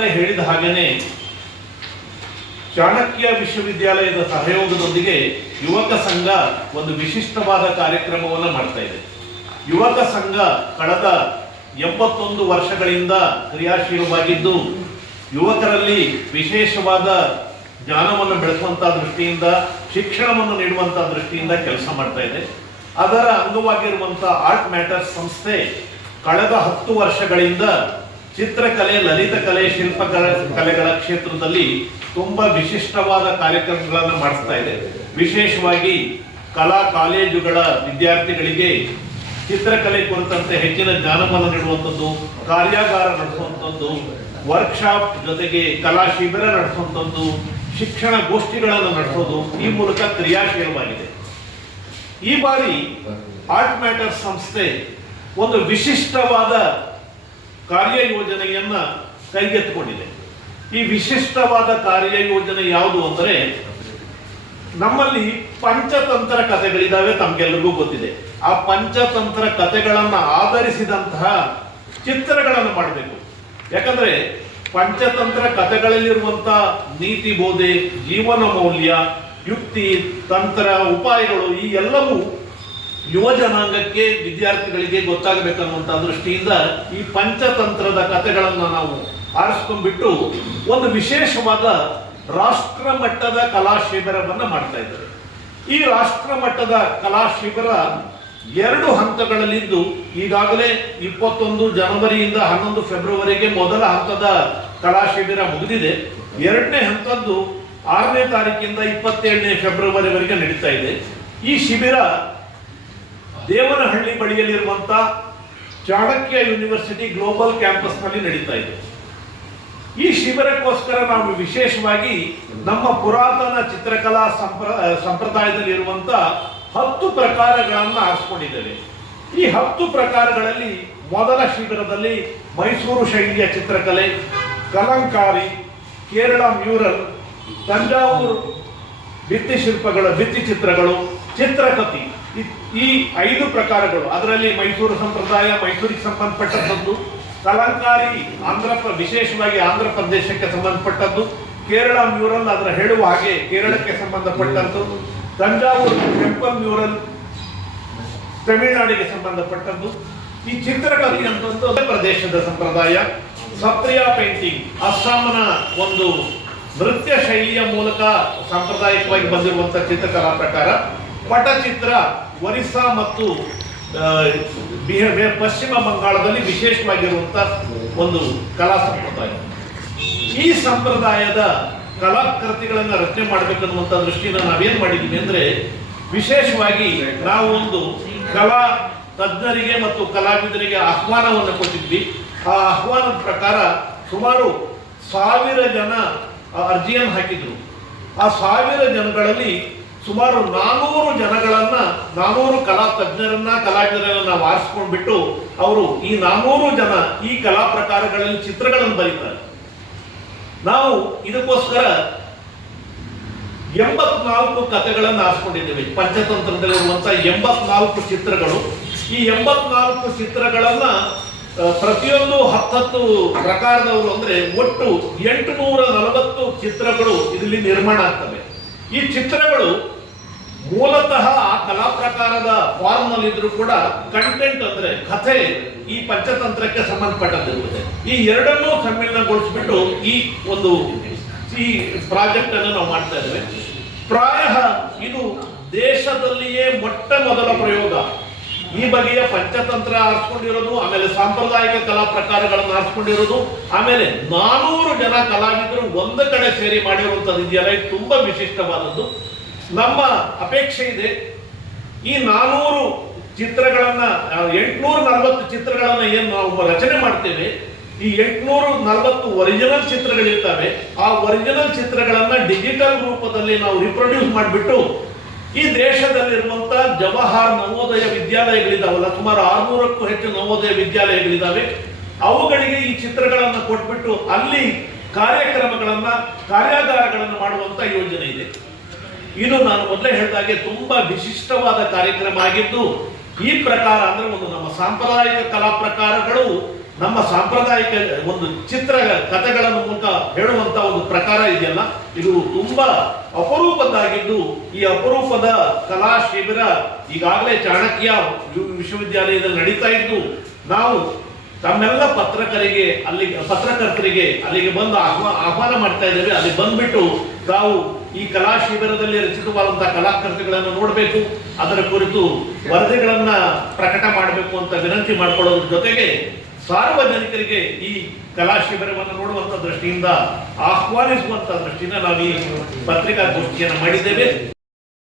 ಈಗಾಗಲೇ ಹೇಳಿದ ಹಾಗೆಯೇ ಚಾಣಕ್ಯ ವಿಶ್ವವಿದ್ಯಾಲಯದ ಸಹಯೋಗದೊಂದಿಗೆ ಯುವಕ ಸಂಘ ಒಂದು ವಿಶಿಷ್ಟವಾದ ಕಾರ್ಯಕ್ರಮವನ್ನು ಮಾಡ್ತಾ ಇದೆ. ಯುವಕ ಸಂಘ ಕಳೆದ 81 ವರ್ಷಗಳಿಂದ ಕ್ರಿಯಾಶೀಲವಾಗಿದ್ದು ಯುವಕರಲ್ಲಿ ವಿಶೇಷವಾದ ಜ್ಞಾನವನ್ನು ಬೆಳೆಸುವಂಥ ದೃಷ್ಟಿಯಿಂದ, ಶಿಕ್ಷಣವನ್ನು ನೀಡುವಂಥ ದೃಷ್ಟಿಯಿಂದ ಕೆಲಸ ಮಾಡ್ತಾ ಇದೆ. ಅದರ ಅಂಗವಾಗಿರುವಂಥ ಆರ್ಟ್ ಮ್ಯಾಟರ್ಸ್ ಸಂಸ್ಥೆ ಕಳೆದ 10 ವರ್ಷಗಳಿಂದ ಚಿತ್ರಕಲೆ, ಲಲಿತಕಲೆ, ಶಿಲ್ಪಕಲೆಗಳ ಕ್ಷೇತ್ರದಲ್ಲಿ ತುಂಬ ವಿಶಿಷ್ಟವಾದ ಕಾರ್ಯಕ್ರಮಗಳನ್ನು ಮಾಡಿಸ್ತಾ ಇದೆ. ವಿಶೇಷವಾಗಿ ಕಲಾ ಕಾಲೇಜುಗಳ ವಿದ್ಯಾರ್ಥಿಗಳಿಗೆ ಚಿತ್ರಕಲೆ ಕುರಿತಂತೆ ಹೆಚ್ಚಿನ ಜ್ಞಾನವನ್ನು ನೀಡುವಂಥದ್ದು, ಕಾರ್ಯಾಗಾರ ನಡೆಸುವಂಥದ್ದು, ವರ್ಕ್ಶಾಪ್ ಜೊತೆಗೆ ಕಲಾ ಶಿಬಿರ ನಡೆಸುವಂಥದ್ದು, ಶಿಕ್ಷಣ ಗೋಷ್ಠಿಗಳನ್ನು ನಡೆಸೋದು, ಈ ಮೂಲಕ ಕ್ರಿಯಾಶೀಲವಾಗಿದೆ. ಈ ಬಾರಿ ಆರ್ಟ್ ಮ್ಯಾಟರ್ಸ್ ಸಂಸ್ಥೆ ಒಂದು ವಿಶಿಷ್ಟವಾದ ಕಾರ್ಯಯೋಜನೆಯನ್ನ ಕೈಗೆತ್ತಿಕೊಂಡಿದೆ. ಈ ವಿಶಿಷ್ಟವಾದ ಕಾರ್ಯಯೋಜನೆ ಯಾವುದು ಅಂದರೆ, ನಮ್ಮಲ್ಲಿ ಪಂಚತಂತ್ರ ಕಥೆಗಳಿದ್ದಾವೆ, ತಮಗೆಲ್ಲರಿಗೂ ಗೊತ್ತಿದೆ. ಆ ಪಂಚತಂತ್ರ ಕಥೆಗಳನ್ನು ಆಧರಿಸಿದಂತಹ ಚಿತ್ರಗಳನ್ನು ಮಾಡಬೇಕು. ಯಾಕಂದ್ರೆ ಪಂಚತಂತ್ರ ಕಥೆಗಳಲ್ಲಿರುವಂಥ ನೀತಿ ಬೋಧೆ, ಜೀವನ ಮೌಲ್ಯ, ಯುಕ್ತಿ, ತಂತ್ರ, ಉಪಾಯಗಳು ಈ ಎಲ್ಲವೂ ಯುವ ಜನಾಂಗಕ್ಕೆ, ವಿದ್ಯಾರ್ಥಿಗಳಿಗೆ ಗೊತ್ತಾಗಬೇಕನ್ನುವಂಥ ದೃಷ್ಟಿಯಿಂದ ಈ ಪಂಚತಂತ್ರದ ಕಥೆಗಳನ್ನು ನಾವು ಆರಿಸ್ಕೊಂಡ್ಬಿಟ್ಟು ಒಂದು ವಿಶೇಷವಾದ ರಾಷ್ಟ್ರ ಮಟ್ಟದ ಕಲಾ ಶಿಬಿರವನ್ನು ಮಾಡ್ತಾ ಇದ್ದಾರೆ. ಈ ರಾಷ್ಟ್ರ ಮಟ್ಟದ ಕಲಾ ಶಿಬಿರ 2 ಹಂತಗಳಲ್ಲಿದ್ದು ಈಗಾಗಲೇ 21 ಜನವರಿಯಿಂದ 11 ಫೆಬ್ರವರಿಗೆ ಮೊದಲ ಹಂತದ ಕಲಾ ಶಿಬಿರ ಮುಗಿದಿದೆ. 2ನೇ ಹಂತದ್ದು 6ನೇ ತಾರೀಕಿಂದ 27ನೇ ಫೆಬ್ರವರಿವರೆಗೆ ನಡೀತಾ ಇದೆ. ಈ ಶಿಬಿರ ದೇವನಹಳ್ಳಿ ಬಳಿಯಲ್ಲಿರುವಂಥ ಚಾಣಕ್ಯ ಯೂನಿವರ್ಸಿಟಿ ಗ್ಲೋಬಲ್ ಕ್ಯಾಂಪಸ್ನಲ್ಲಿ ನಡೀತಾ ಇದೆ. ಈ ಶಿಬಿರಕ್ಕೋಸ್ಕರ ನಾವು ವಿಶೇಷವಾಗಿ ನಮ್ಮ ಪುರಾತನ ಚಿತ್ರಕಲಾ ಸಂಪ್ರದಾಯದಲ್ಲಿ ಇರುವಂತ 10 ಪ್ರಕಾರಗಳನ್ನು ಆರಿಸಿಕೊಂಡಿದ್ದೇವೆ. ಈ 10 ಪ್ರಕಾರಗಳಲ್ಲಿ ಮೊದಲ ಶಿಬಿರದಲ್ಲಿ ಮೈಸೂರು ಶೈಲಿಯ ಚಿತ್ರಕಲೆ, ಕಲಂಕಾರಿ, ಕೇರಳ ಮ್ಯೂರಲ್, ತಂಜಾವೂರು ಭಿತ್ತಿ ಚಿತ್ರಗಳು, ಚಿತ್ರಕಥಿ, ಈ 5 ಪ್ರಕಾರಗಳು. ಅದರಲ್ಲಿ ಮೈಸೂರು ಸಂಪ್ರದಾಯ, ಮೈಸೂರಿಗೆ ಸಂಬಂಧಪಟ್ಟದ್ದು, ಕಲಂಕಾರಿ ವಿಶೇಷವಾಗಿ ಆಂಧ್ರ ಪ್ರದೇಶಕ್ಕೆ ಸಂಬಂಧಪಟ್ಟದ್ದು, ಕೇರಳ ಮ್ಯೂರಲ್ ಅದರ ಹೇಳುವ ಹಾಗೆ ಕೇರಳಕ್ಕೆ ಸಂಬಂಧಪಟ್ಟದ್ದು, ತಂಜಾವೂರು ಟೆಂಪಲ್ ಮ್ಯೂರಲ್ ತಮಿಳುನಾಡಿಗೆ ಸಂಬಂಧಪಟ್ಟದ್ದು, ಈ ಚಿತ್ರಕಥೆ ಅಂತಂದು ಪ್ರದೇಶದ ಸಂಪ್ರದಾಯ, ಸತ್ರಿಯಾ ಪೇಂಟಿಂಗ್ ಅಸ್ಸಾಂನ ಒಂದು ನೃತ್ಯ ಶೈಲಿಯ ಮೂಲಕ ಸಾಂಪ್ರದಾಯಿಕವಾಗಿ ಬಂದಿರುವಂತಹ ಚಿತ್ರಕಲಾ ಪ್ರಕಾರ, ಪಟಚಿತ್ರ ಒರಿಸ್ಸಾ ಮತ್ತು ಪಶ್ಚಿಮ ಬಂಗಾಳದಲ್ಲಿ ವಿಶೇಷವಾಗಿರುವಂತಹ ಒಂದು ಕಲಾ ಸಂಪ್ರದಾಯ. ಈ ಸಂಪ್ರದಾಯದ ಕಲಾಕೃತಿಗಳನ್ನು ರಚನೆ ಮಾಡಬೇಕನ್ನುವಂಥ ದೃಷ್ಟಿಯಿಂದ ನಾವೇನ್ ಮಾಡಿದ್ದೀವಿ ಅಂದ್ರೆ, ವಿಶೇಷವಾಗಿ ನಾವು ಒಂದು ಕಲಾ ತಜ್ಞರಿಗೆ ಮತ್ತು ಕಲಾವಿದರಿಗೆ ಆಹ್ವಾನವನ್ನು ಕೊಟ್ಟಿದ್ವಿ. ಆ ಆಹ್ವಾನದ ಪ್ರಕಾರ ಸುಮಾರು 1000 ಜನ ಅರ್ಜಿಯನ್ನು ಹಾಕಿದ್ರು. ಆ 1000 ಜನಗಳಲ್ಲಿ ಸುಮಾರು 400 ಕಲಾ ತಜ್ಞರನ್ನ, ಕಲಾವಿದರನ್ನ ನಾವು ಆರಿಸ್ಕೊಂಡ್ಬಿಟ್ಟು ಅವರು ಈ 400 ಜನ ಈ ಕಲಾ ಪ್ರಕಾರಗಳಲ್ಲಿ ಚಿತ್ರಗಳನ್ನು ಬರೀತಾರೆ. ನಾವು ಇದಕ್ಕೋಸ್ಕರ 84 ಕಥೆಗಳನ್ನು ಆರಿಸ್ಕೊಂಡಿದ್ದೇವೆ. ಪಂಚತಂತ್ರದಲ್ಲಿರುವಂತಹ 84 ಚಿತ್ರಗಳು. ಈ 84 ಚಿತ್ರಗಳನ್ನ ಪ್ರತಿಯೊಂದು 10 ಪ್ರಕಾರದವರು ಅಂದ್ರೆ ಒಟ್ಟು 840 ಚಿತ್ರಗಳು ಇದರಲ್ಲಿ ನಿರ್ಮಾಣ ಆಗ್ತವೆ. ಈ ಚಿತ್ರಗಳು ಮೂಲತಃ ಆ ಕಲಾ ಪ್ರಕಾರದ ಫಾರ್ಮ್ ನಲ್ಲಿ ಇದ್ರೂ ಕೂಡ ಕಂಟೆಂಟ್ ಅಂದ್ರೆ ಕಥೆ ಈ ಪಂಚತಂತ್ರಕ್ಕೆ ಸಂಬಂಧಪಟ್ಟದಿರುತ್ತದೆ. ಈ ಎರಡನ್ನೂ ಸಮ್ಮಿಲನಗೊಳಿಸ್ಬಿಟ್ಟು ಈ ಪ್ರಾಜೆಕ್ಟ್ ಅನ್ನು ನಾವು ಮಾಡ್ತಾ ಇದ್ದೇವೆ. ಪ್ರಾಯಃ ಇದು ದೇಶದಲ್ಲಿಯೇ ಮೊಟ್ಟ ಮೊದಲ ಪ್ರಯೋಗ. ಈ ಬಗೆಯ ಪಂಚತಂತ್ರ ಆರಿಸ್ಕೊಂಡಿರೋದು, ಆಮೇಲೆ ಸಾಂಪ್ರದಾಯಿಕ ಕಲಾ ಪ್ರಕಾರಗಳನ್ನು ಆರಿಸ್ಕೊಂಡಿರೋದು, ಆಮೇಲೆ 400 ಜನ ಕಲಾವಿದರು ಒಂದು ಕಡೆ ಸೇರಿ ಮಾಡಿರುವಂಥದ್ದು ಇದೆಯಲ್ಲ, ಇದು ತುಂಬಾ ವಿಶಿಷ್ಟವಾದದ್ದು. ನಮ್ಮ ಅಪೇಕ್ಷೆ ಇದೆ, ಈ 400 ಚಿತ್ರಗಳನ್ನ 840 ಚಿತ್ರಗಳನ್ನ ಏನು ನಾವು ರಚನೆ ಮಾಡ್ತೇವೆ, ಈ 840 ಒರಿಜಿನಲ್ ಚಿತ್ರಗಳಿರ್ತವೆ. ಆ ಒರಿಜಿನಲ್ ಚಿತ್ರಗಳನ್ನ ಡಿಜಿಟಲ್ ರೂಪದಲ್ಲಿ ನಾವು ರಿಪ್ರೊಡ್ಯೂಸ್ ಮಾಡಿಬಿಟ್ಟು ಈ ದೇಶದಲ್ಲಿರುವಂತ ಜವಾಹರ್ ನವೋದಯ ವಿದ್ಯಾಲಯಗಳಿದಾವಲ್ಲ, ಸುಮಾರು 600ಕ್ಕೂ ಹೆಚ್ಚು ನವೋದಯ ವಿದ್ಯಾಲಯಗಳಿದ್ದಾವೆ, ಅವುಗಳಿಗೆ ಈ ಚಿತ್ರಗಳನ್ನು ಕೊಟ್ಬಿಟ್ಟು ಅಲ್ಲಿ ಕಾರ್ಯಾಗಾರಗಳನ್ನು ಮಾಡುವಂತ ಯೋಜನೆ ಇದೆ. ಇದು ನಾನು ಮೊದಲೇ ಹೇಳಿದಾಗೆ ತುಂಬಾ ವಿಶಿಷ್ಟವಾದ ಕಾರ್ಯಕ್ರಮ ಆಗಿದ್ದು, ಈ ಪ್ರಕಾರ ಅಂದ್ರೆ ಒಂದು ನಮ್ಮ ಸಾಂಪ್ರದಾಯಿಕ ಕಲಾ ಪ್ರಕಾರಗಳು ನಮ್ಮ ಸಾಂಪ್ರದಾಯಿಕ ಒಂದು ಚಿತ್ರ ಕಥೆಗಳ ಮೂಲಕ ಹೇಳುವಂತ ಒಂದು ಪ್ರಕಾರ ಇದೆಯಲ್ಲ, ಇದು ತುಂಬಾ ಅಪರೂಪದ್ದಾಗಿದ್ದು, ಈ ಅಪರೂಪದ ಕಲಾ ಶಿಬಿರ ಈಗಾಗಲೇ ಚಾಣಕ್ಯ ವಿಶ್ವವಿದ್ಯಾಲಯದಲ್ಲಿ ನಡೀತಾ ಇದ್ದು, ನಾವು ತಮ್ಮೆಲ್ಲ ಪತ್ರಕರ್ತರಿಗೆ ಅಲ್ಲಿಗೆ ಬಂದು ಆಹ್ವಾನ ಮಾಡ್ತಾ ಇದ್ದೇವೆ. ಅಲ್ಲಿ ಬಂದ್ಬಿಟ್ಟು ತಾವು ಈ ಕಲಾ ಶಿಬಿರದಲ್ಲಿ ರಚಿತವಾದಂತಹ ಕಲಾಕೃತಿಗಳನ್ನು ನೋಡಬೇಕು, ಅದರ ಕುರಿತು ವರದಿಗಳನ್ನ ಪ್ರಕಟ ಮಾಡಬೇಕು ಅಂತ ವಿನಂತಿ ಮಾಡಿಕೊಳ್ಳೋದ್ರ ಜೊತೆಗೆ ಸಾರ್ವಜನಿಕರಿಗೆ ಈ ಕಲಾ ಶಿಬಿರವನ್ನು ನೋಡುವಂತ ದೃಷ್ಟಿಯಿಂದ ಆಹ್ವಾನಿಸುವಂತ ದೃಷ್ಟಿಯಿಂದ ನಾವು ಈ ಪತ್ರಿಕಾಗೋಷ್ಠಿಯನ್ನು ಮಾಡಿದ್ದೇವೆ.